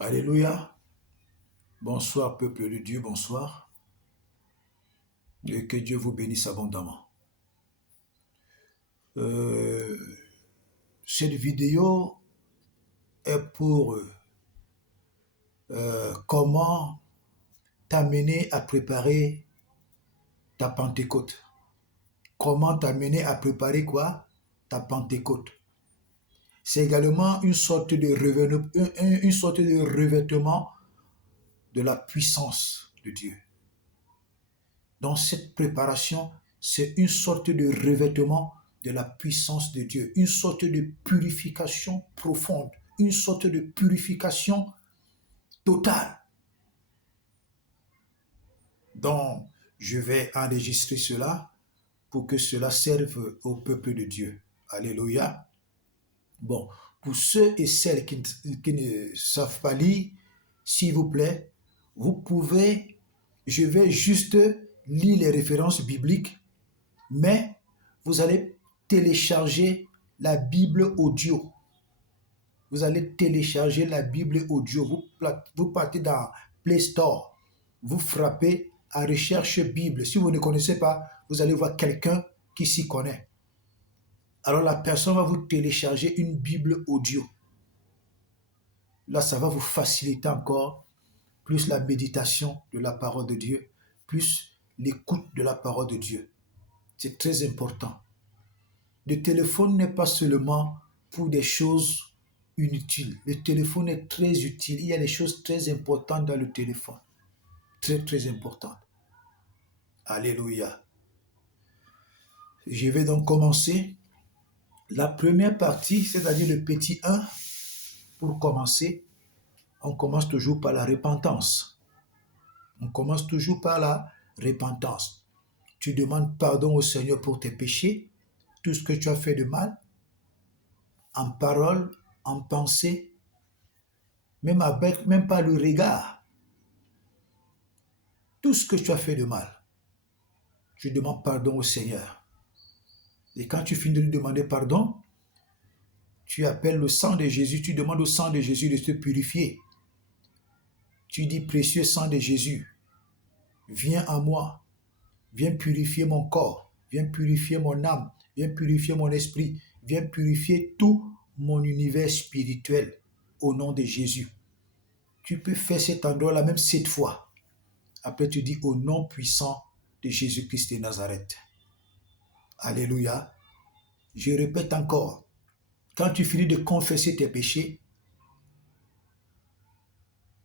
Alléluia. Bonsoir, peuple de Dieu, bonsoir. Et que Dieu vous bénisse abondamment. Cette vidéo est pour comment t'amener à préparer ta Pentecôte. Comment t'amener à préparer quoi? Ta Pentecôte. C'est également une sorte de revêtement de la puissance de Dieu. Dans cette préparation, c'est une sorte de revêtement de la puissance de Dieu, une sorte de purification profonde, une sorte de purification totale. Donc, je vais enregistrer cela pour que cela serve au peuple de Dieu. Alléluia. Bon, pour ceux et celles qui ne savent pas lire, s'il vous plaît, vous pouvez, je vais juste lire les références bibliques, mais vous allez télécharger la Bible audio. Vous allez télécharger la Bible audio. Vous partez dans Play Store, vous frappez à recherche Bible. Si vous ne connaissez pas, vous allez voir quelqu'un qui s'y connaît. Alors la personne va vous télécharger une Bible audio. Là, ça va vous faciliter encore plus la méditation de la parole de Dieu, plus l'écoute de la parole de Dieu. C'est très important. Le téléphone n'est pas seulement pour des choses inutiles. Le téléphone est très utile. Il y a des choses très importantes dans le téléphone. Très, très importantes. Alléluia. Je vais donc commencer. La première partie, c'est-à-dire le petit 1, pour commencer, on commence toujours par la repentance. On commence toujours par la repentance. Tu demandes pardon au Seigneur pour tes péchés, tout ce que tu as fait de mal, en parole, en pensée, même par le regard. Tout ce que tu as fait de mal, tu demandes pardon au Seigneur. Et quand tu finis de lui demander pardon, tu appelles le sang de Jésus, tu demandes au sang de Jésus de te purifier. Tu dis, précieux sang de Jésus, viens à moi, viens purifier mon corps, viens purifier mon âme, viens purifier mon esprit, viens purifier tout mon univers spirituel au nom de Jésus. Tu peux faire cet endroit-là même 7 fois. Après, tu dis au nom puissant de Jésus-Christ de Nazareth. Alléluia. Je répète encore, quand tu finis de confesser tes péchés,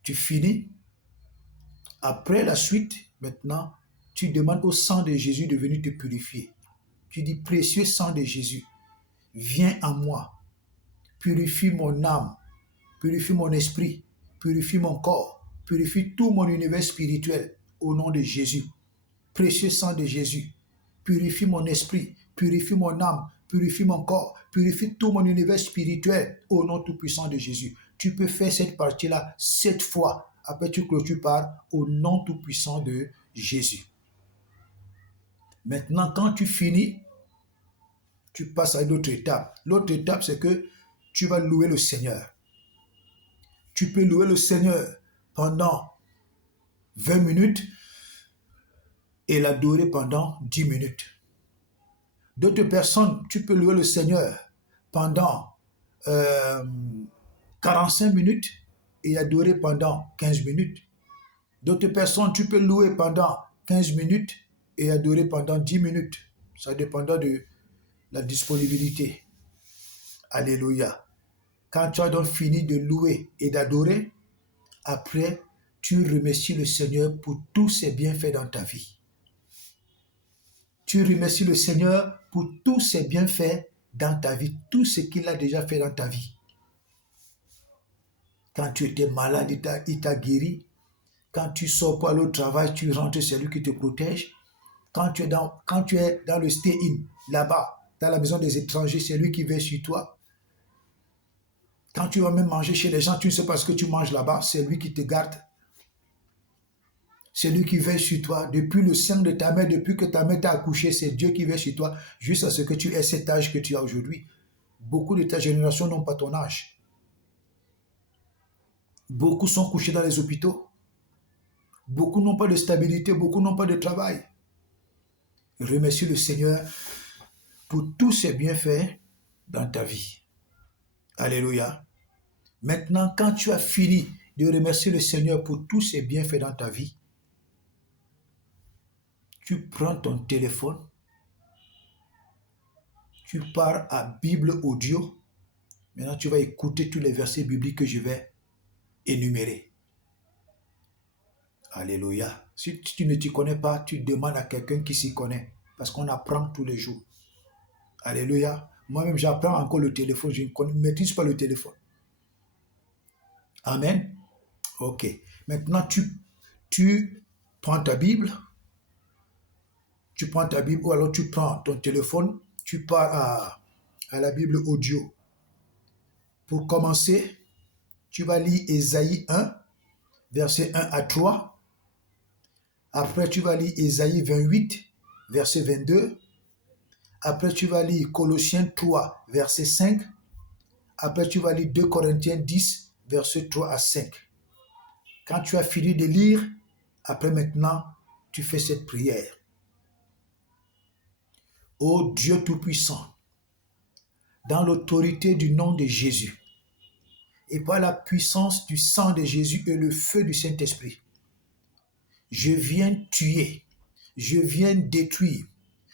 tu finis. Après la suite, maintenant, tu demandes au sang de Jésus de venir te purifier. Tu dis, précieux sang de Jésus, viens en moi, purifie mon âme, purifie mon esprit, purifie mon corps, purifie tout mon univers spirituel au nom de Jésus. Précieux sang de Jésus, purifie mon esprit, purifie mon âme, purifie mon corps, purifie tout mon univers spirituel au nom tout-puissant de Jésus. Tu peux faire cette partie-là 7 fois. Après, tu clôtures par au nom tout-puissant de Jésus. Maintenant, quand tu finis, tu passes à l'autre étape. L'autre étape, c'est que tu vas louer le Seigneur. Tu peux louer le Seigneur pendant 20 minutes et l'adorer pendant 10 minutes. D'autres personnes, tu peux louer le Seigneur pendant 45 minutes et adorer pendant 15 minutes. D'autres personnes, tu peux louer pendant 15 minutes et adorer pendant 10 minutes. Ça dépendra de la disponibilité. Alléluia. Quand tu as donc fini de louer et d'adorer, après, tu remercies le Seigneur pour tous ses bienfaits dans ta vie. Tu remercies le Seigneur pour tous ses bienfaits dans ta vie, tout ce qu'il a déjà fait dans ta vie. Quand tu étais malade, il t'a guéri. Quand tu sors pour aller au travail, tu rentres, c'est lui qui te protège. Quand tu es dans le stay-in, là-bas, dans la maison des étrangers, c'est lui qui veille sur toi. Quand tu vas même manger chez les gens, tu ne sais pas ce que tu manges là-bas, c'est lui qui te garde. C'est lui qui veille sur toi. Depuis le sein de ta mère, depuis que ta mère t'a accouché, c'est Dieu qui veille sur toi, jusqu'à ce que tu aies cet âge que tu as aujourd'hui. Beaucoup de ta génération n'ont pas ton âge. Beaucoup sont couchés dans les hôpitaux. Beaucoup n'ont pas de stabilité, beaucoup n'ont pas de travail. Remercie le Seigneur pour tous ses bienfaits dans ta vie. Alléluia. Maintenant, quand tu as fini de remercier le Seigneur pour tous ses bienfaits dans ta vie, tu prends ton téléphone, tu pars à Bible audio. Maintenant, tu vas écouter tous les versets bibliques que je vais énumérer. Alléluia. Si tu ne t'y connais pas, tu demandes à quelqu'un qui s'y connaît. Parce qu'on apprend tous les jours. Alléluia. Moi-même, j'apprends encore le téléphone. Je ne maîtrise pas le téléphone. Amen. Ok. Maintenant, tu prends ta Bible. Tu prends ta Bible ou alors tu prends ton téléphone. Tu pars à la Bible audio. Pour commencer, tu vas lire Ésaïe 1, verset 1 à 3. Après, tu vas lire Ésaïe 28, verset 22. Après, tu vas lire Colossiens 3, verset 5. Après, tu vas lire 2 Corinthiens 10, verset 3 à 5. Quand tu as fini de lire, après maintenant, tu fais cette prière. Ô Dieu Tout-Puissant, dans l'autorité du nom de Jésus, et par la puissance du sang de Jésus et le feu du Saint-Esprit, je viens tuer, je viens détruire,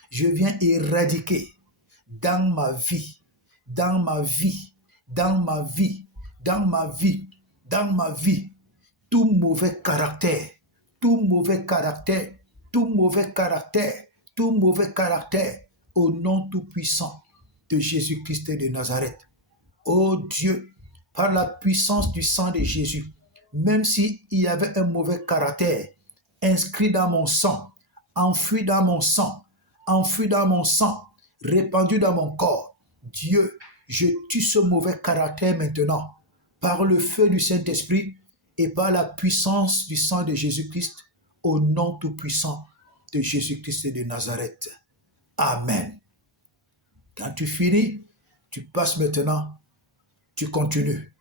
je viens éradiquer dans ma vie, dans ma vie, dans ma vie, dans ma vie, dans ma vie, tout mauvais caractère, tout mauvais caractère, tout mauvais caractère, tout mauvais caractère, au nom tout-puissant de Jésus-Christ de Nazareth. Ô Dieu, par la puissance du sang de Jésus, même s'il y avait un mauvais caractère inscrit dans mon sang, enfoui dans mon sang, enfoui dans mon sang, répandu dans mon corps, Dieu, je tue ce mauvais caractère maintenant par le feu du Saint-Esprit et par la puissance du sang de Jésus-Christ, au nom tout-puissant de Jésus-Christ de Nazareth. Amen. Quand tu finis, tu passes maintenant, tu continues.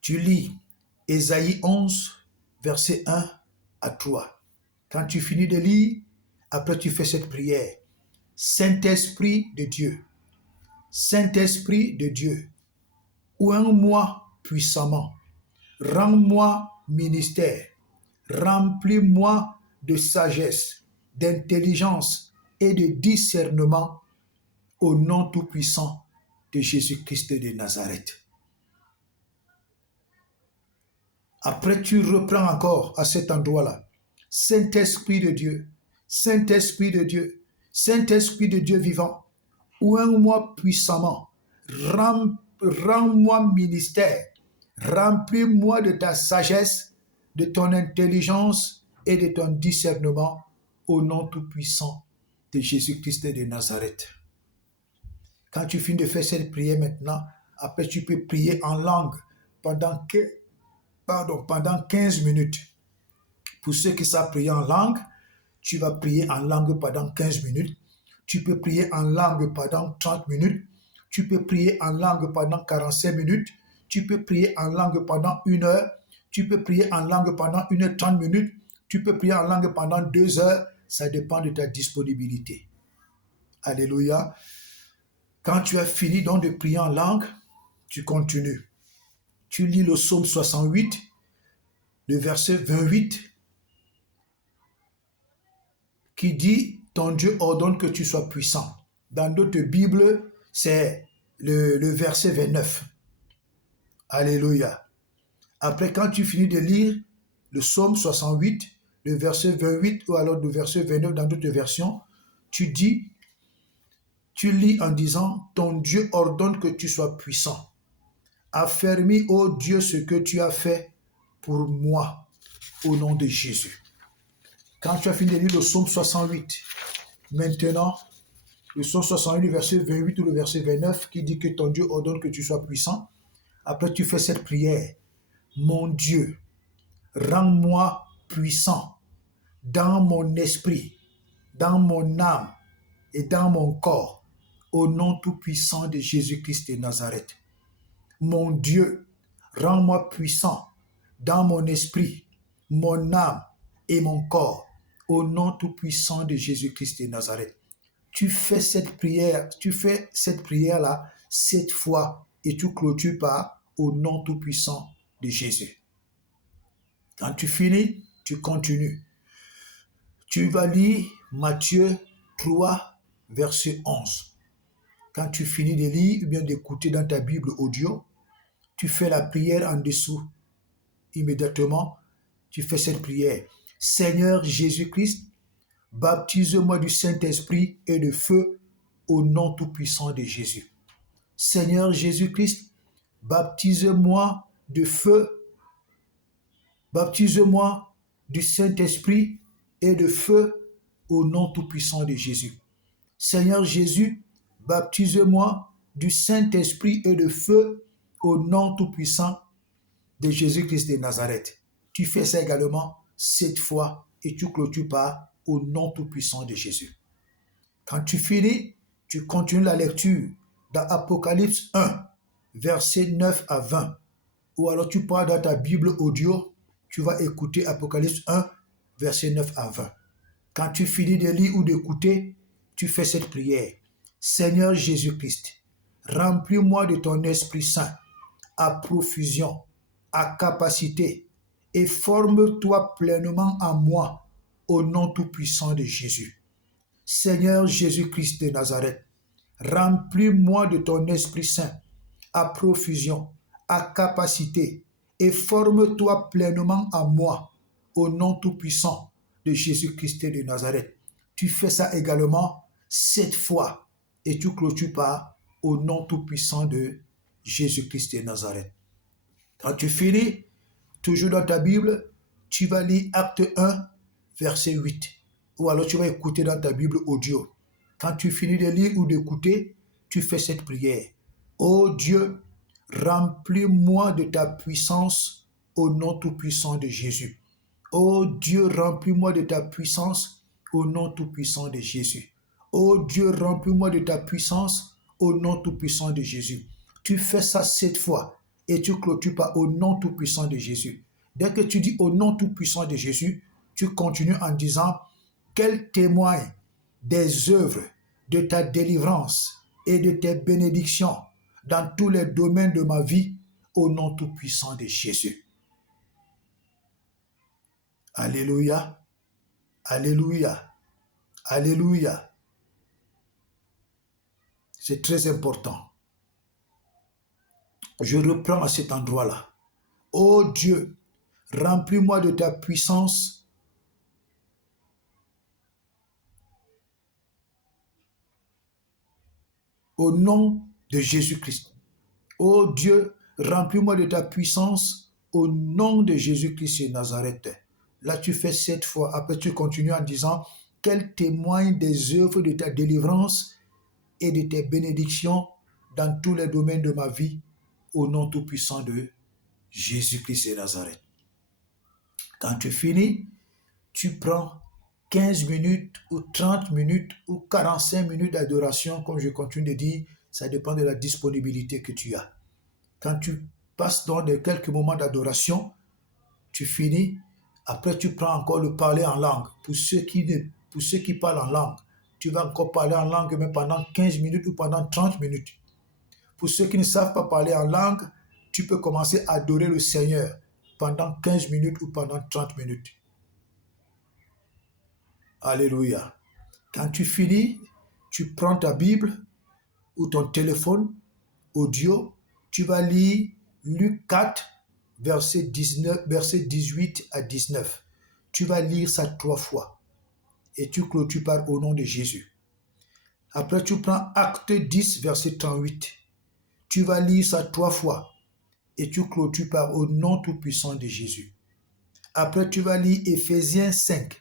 Tu lis Ésaïe 11, verset 1 à 3. Quand tu finis de lire, après tu fais cette prière. Saint-Esprit de Dieu, Saint-Esprit de Dieu, oins-moi puissamment, rends-moi ministère, remplis-moi de sagesse, d'intelligence et de discernement au nom tout-puissant de Jésus-Christ de Nazareth. Après, tu reprends encore à cet endroit-là. Saint-Esprit de Dieu, Saint-Esprit de Dieu, Saint-Esprit de Dieu vivant, oins-moi puissamment, rends-moi ministère, remplis-moi de ta sagesse, de ton intelligence et de ton discernement au nom tout-puissant de Jésus-Christ de Nazareth. Quand tu finis de faire cette prière maintenant, après tu peux prier en langue pendant 15 minutes. Pour ceux qui savent prier en langue, tu vas prier en langue pendant 15 minutes. Tu peux prier en langue pendant 30 minutes. Tu peux prier en langue pendant 45 minutes. Tu peux prier en langue pendant 1 heure. Tu peux prier en langue pendant 1h30 minutes. Tu peux prier en langue pendant 2 heures. Ça dépend de ta disponibilité. Alléluia. Quand tu as fini donc de prier en langue, tu continues. Tu lis le psaume 68, le verset 28, qui dit « Ton Dieu ordonne que tu sois puissant ». Dans d'autres Bibles, c'est le verset 29. Alléluia. Après, quand tu finis de lire le psaume 68, le verset 28 ou alors le verset 29 dans d'autres versions, tu lis en disant « Ton Dieu ordonne que tu sois puissant. Affermis, ô Dieu, ce que tu as fait pour moi, au nom de Jésus. » Quand tu as fini de lire le psaume 68, maintenant, le psaume 68, le verset 28 ou le verset 29, qui dit que ton Dieu ordonne que tu sois puissant, après tu fais cette prière. Mon Dieu, rends-moi puissant dans mon esprit, dans mon âme et dans mon corps, au nom tout-puissant de Jésus-Christ de Nazareth. Mon Dieu, Rends-moi puissant dans mon esprit, mon âme et mon corps, au nom tout-puissant de Jésus-Christ de Nazareth. Tu fais cette prière-là 7 fois et tu clôtures par au nom tout-puissant de Jésus. Quand tu finis, tu continues. Tu vas lire Matthieu 3, verset 11. Quand tu finis de lire ou bien d'écouter dans ta Bible audio, tu fais la prière en dessous. Immédiatement, tu fais cette prière. Seigneur Jésus-Christ, baptise-moi du Saint-Esprit et de feu au nom tout-puissant de Jésus. Seigneur Jésus-Christ, baptise-moi de feu, baptise-moi du Saint-Esprit et de feu au nom tout-puissant de Jésus. Seigneur Jésus, baptise-moi du Saint-Esprit et de feu au nom tout-puissant de Jésus-Christ de Nazareth. Tu fais ça également 7 fois et tu clôtures par au nom tout-puissant de Jésus. Quand tu finis, tu continues la lecture dans Apocalypse 1, versets 9 à 20. Ou alors tu pars dans ta Bible audio, tu vas écouter Apocalypse 1, versets 9 à 20. Quand tu finis de lire ou d'écouter, tu fais cette prière. Seigneur Jésus-Christ, remplis-moi de ton Esprit Saint à profusion, à capacité, et forme-toi pleinement en moi au nom tout-puissant de Jésus. Seigneur Jésus-Christ de Nazareth, remplis-moi de ton Esprit Saint à profusion, à capacité, et forme-toi pleinement en moi au nom tout-puissant de Jésus-Christ de Nazareth. Tu fais ça également 7 fois et tu clôtures par au nom tout-puissant de Jésus-Christ de Nazareth. Quand tu finis, toujours dans ta Bible, tu vas lire Acte 1, verset 8. Ou alors tu vas écouter dans ta Bible audio. Quand tu finis de lire ou d'écouter, tu fais cette prière. Ô Dieu, remplis-moi de ta puissance au nom tout-puissant de Jésus. Ô Dieu, remplis-moi de ta puissance au nom tout-puissant de Jésus. Ô Dieu, remplis-moi de ta puissance au nom tout-puissant de Jésus. Tu fais ça 7 fois et tu clôtures par au nom tout-puissant de Jésus. Dès que tu dis au nom tout-puissant de Jésus, tu continues en disant qu'elle témoigne des œuvres de ta délivrance et de tes bénédictions dans tous les domaines de ma vie au nom tout-puissant de Jésus. Alléluia, alléluia, alléluia. C'est très important. Je reprends à cet endroit-là. Ô Dieu, remplis-moi de ta puissance au nom de Jésus-Christ. Ô Dieu, remplis-moi de ta puissance au nom de Jésus-Christ de Nazareth. Là, tu fais 7 fois. Après, tu continues en disant qu'elle témoigne des œuvres de ta délivrance et de tes bénédictions dans tous les domaines de ma vie au nom tout-puissant de Jésus-Christ de Nazareth. Quand tu finis, tu prends 15 minutes ou 30 minutes ou 45 minutes d'adoration, comme je continue de dire, ça dépend de la disponibilité que tu as. Quand tu passes dans quelques moments d'adoration, tu finis, après tu prends encore le parler en langue. Pour ceux qui parlent en langue, tu vas encore parler en langue même pendant 15 minutes ou pendant 30 minutes. Pour ceux qui ne savent pas parler en langue, tu peux commencer à adorer le Seigneur pendant 15 minutes ou pendant 30 minutes. Alléluia. Quand tu finis, tu prends ta Bible ou ton téléphone audio, tu vas lire Luc 4, verset 18 à 19. Tu vas lire ça 3 fois et tu clôtures par au nom de Jésus. Après, tu prends Acte 10, verset 38. Tu vas lire ça 3 fois et tu clôtures par au nom tout-puissant de Jésus. Après, tu vas lire Éphésiens 5,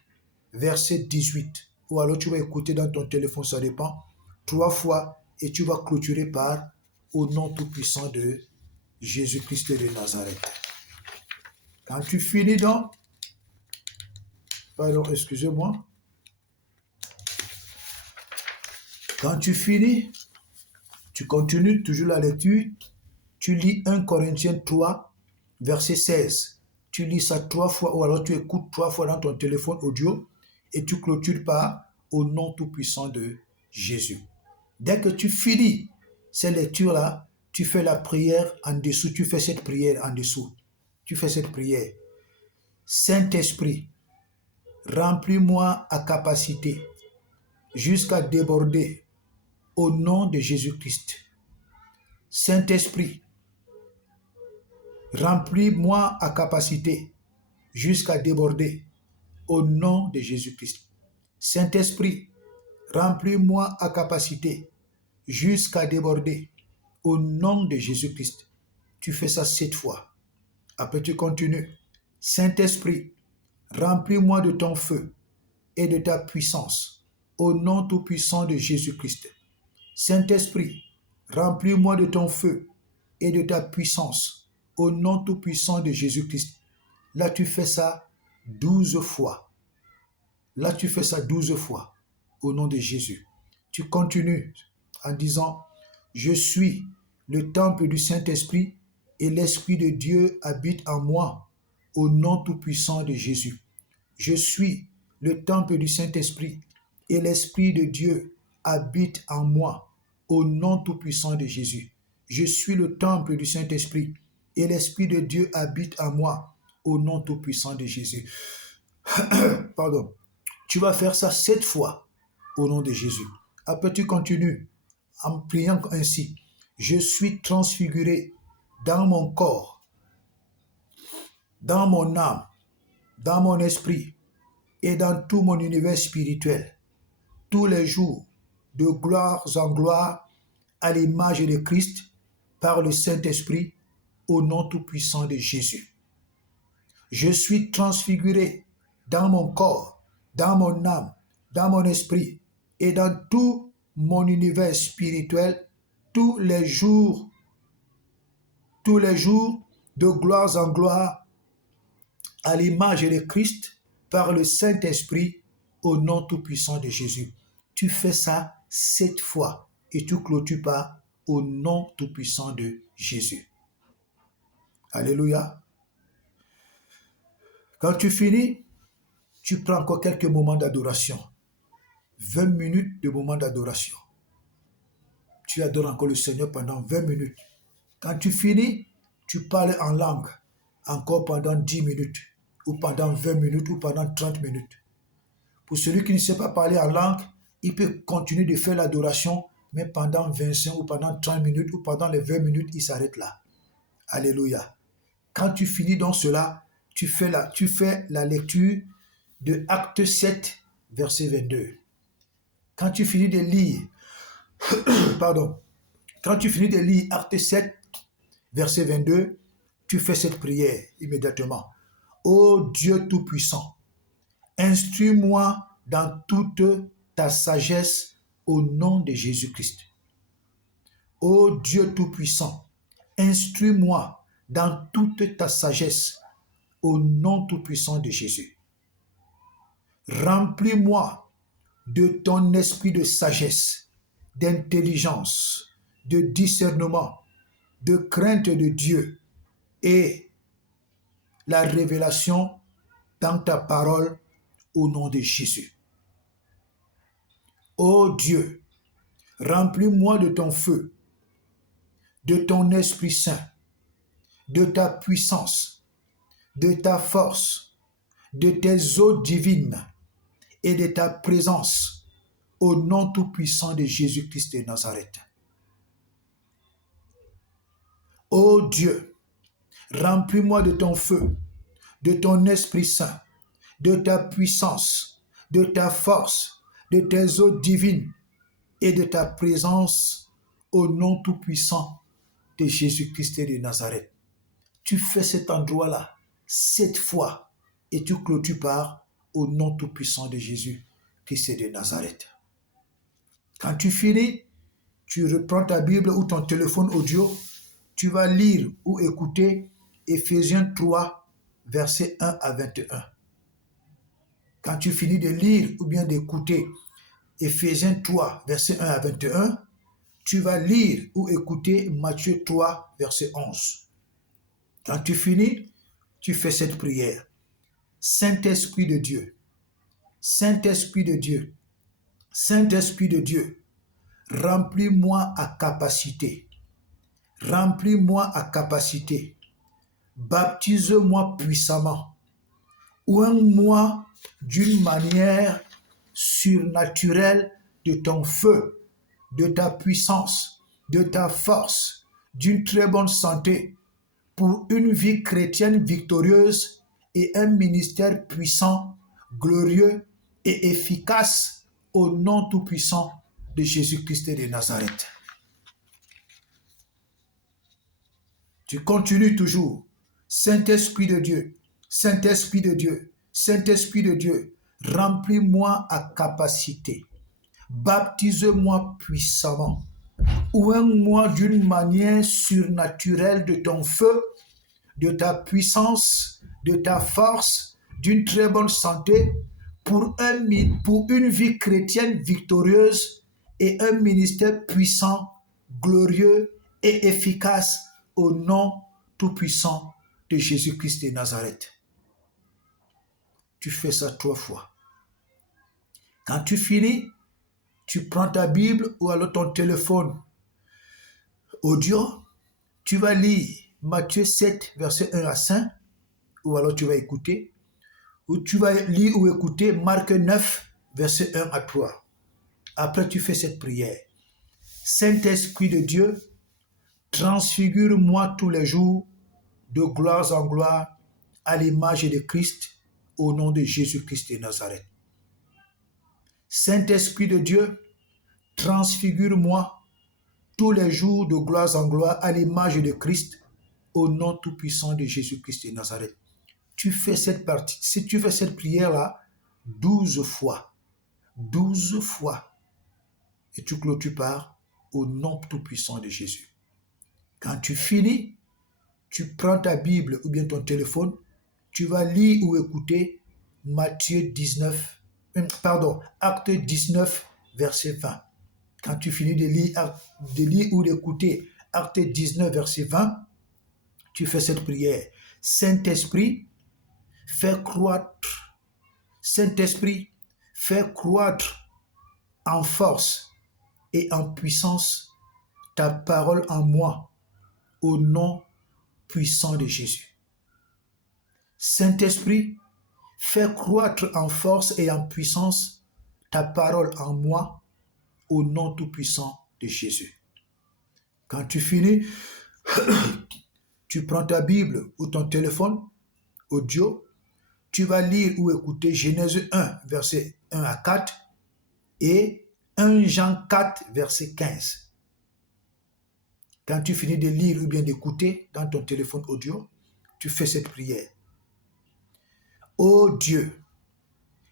verset 18. Ou alors tu vas écouter dans ton téléphone, ça dépend, 3 fois et tu vas clôturer par au nom tout-puissant de Jésus-Christ de Nazareth. Quand tu finis donc, pardon, excusez-moi. Quand tu finis, tu continues toujours la lecture, tu lis 1 Corinthiens 3, verset 16. Tu lis ça 3 fois ou alors tu écoutes 3 fois dans ton téléphone audio et tu clôtures par au nom tout-puissant de Jésus. Dès que tu finis ces lectures-là, tu fais la prière en dessous, tu fais cette prière en dessous. Tu fais cette prière. Saint-Esprit, remplis-moi à capacité jusqu'à déborder au nom de Jésus-Christ. Saint-Esprit, remplis-moi à capacité jusqu'à déborder au nom de Jésus-Christ. Saint-Esprit, remplis-moi à capacité jusqu'à déborder au nom de Jésus-Christ. Tu fais ça 7 fois. Après tu continues. Saint-Esprit, remplis-moi de ton feu et de ta puissance au nom tout-puissant de Jésus-Christ. Saint-Esprit, remplis-moi de ton feu et de ta puissance au nom tout-puissant de Jésus-Christ. Là, tu fais ça 12 fois. Là, tu fais ça 12 fois au nom de Jésus. Tu continues en disant, je suis le temple du Saint-Esprit et l'Esprit de Dieu habite en moi au nom tout-puissant de Jésus. Je suis le temple du Saint-Esprit et l'Esprit de Dieu habite en moi au nom tout-puissant de Jésus. Je suis le temple du Saint-Esprit et l'Esprit de Dieu habite en moi au nom tout-puissant de Jésus. Pardon. Tu vas faire ça 7 fois au nom de Jésus. Après, tu continues en priant ainsi. Je suis transfiguré dans mon corps, dans mon âme, dans mon esprit et dans tout mon univers spirituel, tous les jours, de gloire en gloire, à l'image de Christ, par le Saint-Esprit, au nom tout-puissant de Jésus. Je suis transfiguré dans mon corps, dans mon âme, dans mon esprit et dans tout mon univers spirituel, tous les jours, de gloire en gloire, à l'image de Christ, par le Saint-Esprit, au nom tout-puissant de Jésus. Tu fais ça 7 fois et tu clôtures par au nom tout-puissant de Jésus. Alléluia. Quand tu finis, tu prends encore quelques moments d'adoration. 20 minutes de moments d'adoration. Tu adores encore le Seigneur pendant 20 minutes. Quand tu finis, tu parles en langue encore pendant 10 minutes, ou pendant 20 minutes, ou pendant 30 minutes. Pour celui qui ne sait pas parler en langue, il peut continuer de faire l'adoration, mais pendant 25 ou pendant 30 minutes, ou pendant les 20 minutes, il s'arrête là. Alléluia. Quand tu finis donc cela, tu fais la lecture de Acte 7, verset 22. Quand tu finis de lire, quand tu finis de lire Acte 7, verset 22, tu fais cette prière immédiatement. Ô Dieu Tout-Puissant, instruis-moi dans toute ta sagesse au nom de Jésus-Christ. Ô Dieu Tout-Puissant, instruis-moi dans toute ta sagesse au nom tout-puissant de Jésus. Remplis-moi de ton esprit de sagesse, d'intelligence, de discernement, de crainte de Dieu et la révélation dans ta parole au nom de Jésus. Ô Dieu, remplis-moi de ton feu, de ton Esprit Saint, de ta puissance, de ta force, de tes eaux divines et de ta présence au nom tout-puissant de Jésus-Christ de Nazareth. Ô Dieu, remplis-moi de ton feu, de ton Esprit Saint, de ta puissance, de ta force, de tes eaux divines et de ta présence au nom tout-puissant de Jésus-Christ de Nazareth. Tu fais cet endroit-là 7 fois et tu clôtures par au nom tout-puissant de Jésus-Christ de Nazareth. Quand tu finis, tu reprends ta Bible ou ton téléphone audio, tu vas lire ou écouter Éphésiens 3, versets 1 à 21. Quand tu finis de lire ou bien d'écouter Éphésiens 3, versets 1 à 21, tu vas lire ou écouter Matthieu 3, verset 11. Quand tu finis, tu fais cette prière. Saint-Esprit de Dieu, Saint-Esprit de Dieu, Saint-Esprit de Dieu, remplis-moi à capacité. Remplis-moi à capacité. Baptise-moi puissamment. Oins-moi d'une manière surnaturelle de ton feu, de ta puissance, de ta force, d'une très bonne santé, pour une vie chrétienne victorieuse et un ministère puissant, glorieux et efficace au nom tout-puissant de Jésus-Christ de Nazareth. Tu continues toujours. Saint-Esprit de Dieu, Saint-Esprit de Dieu, Saint-Esprit de Dieu, remplis-moi à capacité. Baptise-moi puissamment. Oins-moi d'une manière surnaturelle de ton feu, de ta puissance, de ta force, d'une très bonne santé, pour une vie chrétienne victorieuse et un ministère puissant, glorieux et efficace au nom tout-puissant de Jésus-Christ de Nazareth. Tu fais ça 3 fois. Quand tu finis, tu prends ta Bible ou alors ton téléphone audio, tu vas lire Matthieu 7, verset 1 à 5, ou alors tu vas écouter, ou tu vas lire ou écouter Marc 9, verset 1 à 3. Après, tu fais cette prière. Saint-Esprit de Dieu, transfigure-moi tous les jours de gloire en gloire à l'image de Christ au nom de Jésus-Christ de Nazareth. Saint-Esprit de Dieu, transfigure-moi tous les jours de gloire en gloire à l'image de Christ au nom tout-puissant de Jésus-Christ de Nazareth. Tu fais cette partie, si tu fais cette prière-là 12 fois, 12 fois, et tu clôtures par au nom tout-puissant de Jésus. Quand tu finis, tu prends ta Bible ou bien ton téléphone, tu vas lire ou écouter Acte 19, verset 20. Quand tu finis de lire ou d'écouter Acte 19, verset 20, tu fais cette prière. Saint-Esprit, fais croître. Saint-Esprit, fais croître en force et en puissance ta parole en moi, au nom puissant de Jésus. Saint-Esprit, fais croître en force et en puissance ta parole en moi, au nom tout-puissant de Jésus. Quand tu finis, tu prends ta Bible ou ton téléphone audio, tu vas lire ou écouter Genèse 1, verset 1 à 4 et 1 Jean 4, verset 15. Quand tu finis de lire ou bien d'écouter dans ton téléphone audio, tu fais cette prière. Ô Dieu,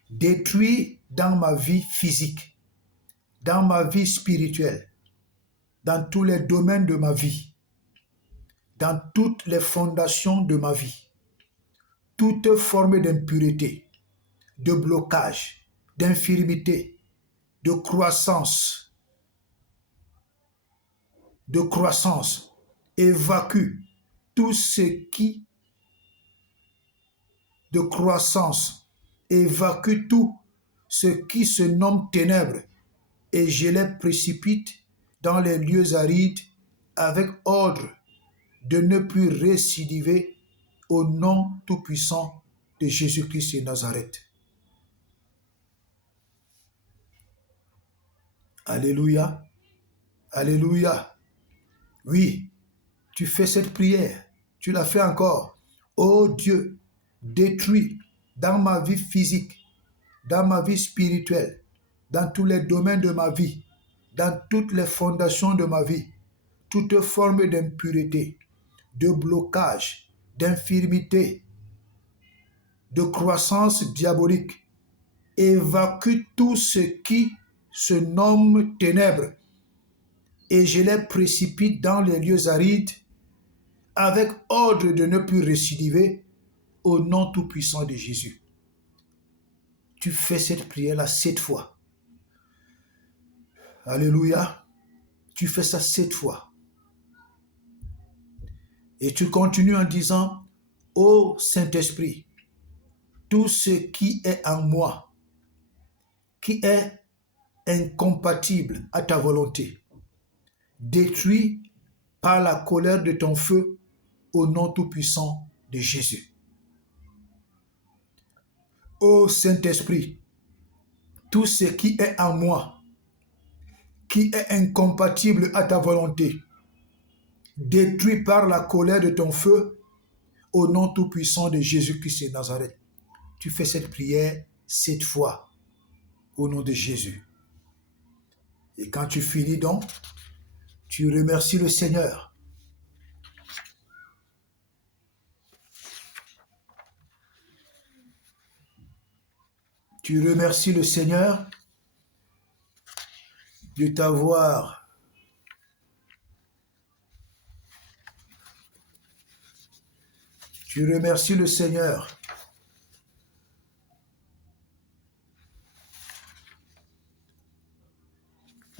détruis dans ma vie physique, dans ma vie spirituelle, dans tous les domaines de ma vie, dans toutes les fondations de ma vie, toute forme d'impureté, de blocage, d'infirmité, de croissance, évacue tout ce qui de croissance, évacue tout ce qui se nomme ténèbres et je les précipite dans les lieux arides avec ordre de ne plus récidiver au nom tout-puissant de Jésus-Christ de Nazareth. Alléluia, alléluia. Oui, tu fais cette prière, tu la fais encore. Ô Dieu, détruis dans ma vie physique, dans ma vie spirituelle, dans tous les domaines de ma vie, dans toutes les fondations de ma vie, toute forme d'impureté, de blocage, d'infirmité, de croissance diabolique. Évacue tout ce qui se nomme ténèbres et je les précipite dans les lieux arides avec ordre de ne plus récidiver au nom tout-puissant de Jésus. Tu fais cette prière-là 7 fois. Alléluia. Tu fais ça 7 fois. Et tu continues en disant, ô Saint-Esprit, tout ce qui est en moi, qui est incompatible à ta volonté, détruit par la colère de ton feu au nom tout-puissant de Jésus. Ô Saint-Esprit, tout ce qui est en moi, qui est incompatible à ta volonté, détruit par la colère de ton feu au nom tout-puissant de Jésus-Christ de Nazareth. Tu fais cette prière 7 fois au nom de Jésus. Et quand tu finis donc, tu remercies le Seigneur. Tu remercies le Seigneur de t'avoir Tu remercies le Seigneur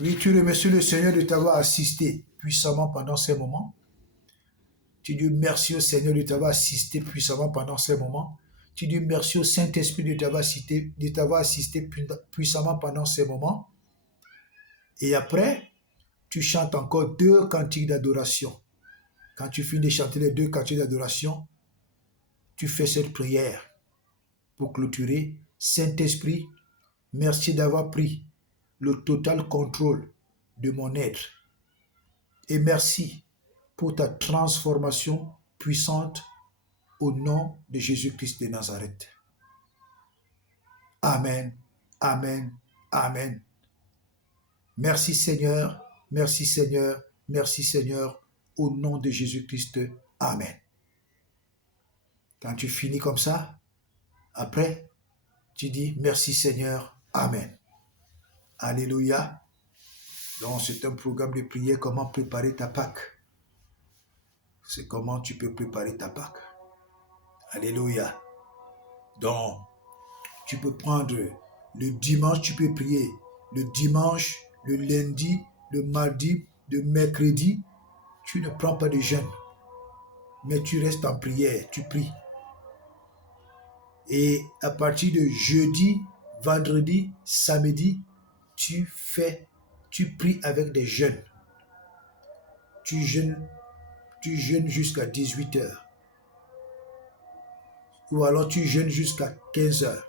Oui, tu remercies le Seigneur de t'avoir assisté puissamment pendant ces moments. Tu dis merci au Seigneur de t'avoir assisté puissamment pendant ces moments. Tu dis merci au Saint-Esprit de t'avoir assisté puissamment pendant ces moments. Et après, tu chantes encore 2 cantiques d'adoration. Quand tu finis de chanter les 2 cantiques d'adoration, tu fais cette prière pour clôturer. Saint-Esprit, merci d'avoir pris le total contrôle de mon être. Et merci pour ta transformation puissante au nom de Jésus-Christ de Nazareth. Amen, amen, amen. Merci Seigneur, merci Seigneur, merci Seigneur, au nom de Jésus-Christ. Amen. Quand tu finis comme ça, après, tu dis merci Seigneur, amen. Alléluia. Donc c'est un programme de prière, comment préparer ta Pâque. C'est comment tu peux préparer ta Pâque. Alléluia. Donc, tu peux prendre le dimanche, tu peux prier le dimanche, le lundi, le mardi, le mercredi. Tu ne prends pas de jeûne, mais tu restes en prière, tu pries. Et à partir de jeudi, vendredi, samedi, tu pries avec des jeûnes. Tu jeûnes jusqu'à 18 heures. Ou alors tu jeûnes jusqu'à 15 heures.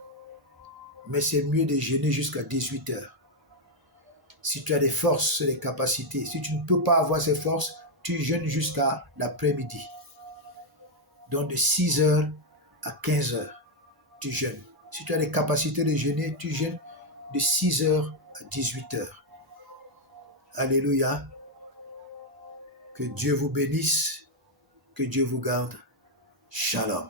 Mais c'est mieux de jeûner jusqu'à 18 heures. Si tu as des forces, des capacités, si tu ne peux pas avoir ces forces, tu jeûnes jusqu'à l'après-midi. Donc de 6 heures à 15 heures, tu jeûnes. Si tu as les capacités de jeûner, tu jeûnes de 6 heures à 18 heures. Alléluia. Que Dieu vous bénisse, que Dieu vous garde. Shalom.